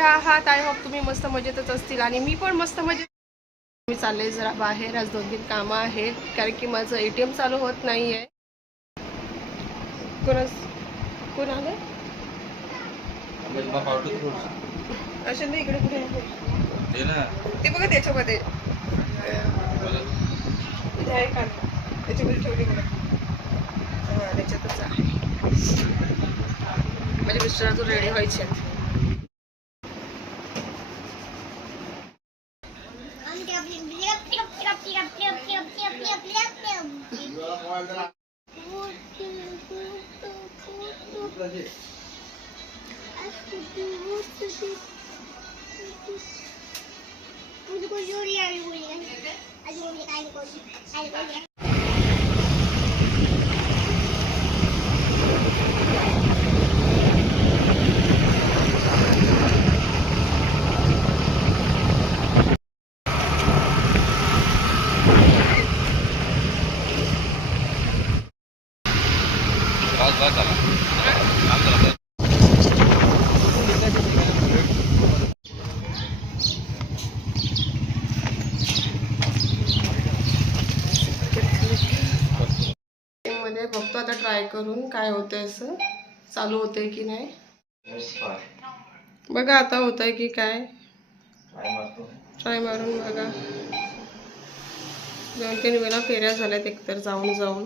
आहात. I hope तुम्ही मस्त मजेतच असतील आणि मी पण मस्त मजेत. मी चालले जरा बाहेर. आज 2-3 कामं आहेत कारण की माझं ATM चालू होत नाही आहे. कोण आलं असे नाही इकडे कुठे ते बघा त्याच्यामध्ये इथे आहे का त्याच्यामध्ये ठेवली बघा. हां त्याच्यातच आहे. माझ्या मिस्टरांचं रेडी व्हायचे. मध्ये बघतो आता ट्राय करून काय होतंय, असं चालू होतंय की नाही बघा. आता होतंय की काय ट्राय मारून बघा. 2-3 वेळा फेऱ्या झाल्यात एकतर जाऊन जाऊन.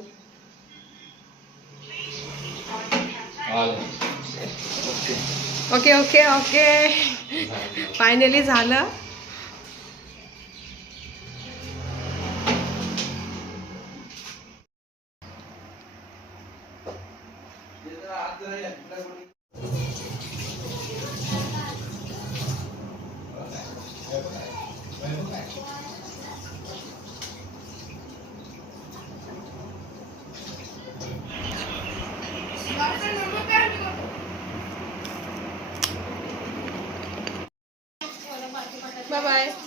ओके ओके ओके फायनली झालं. Bye bye.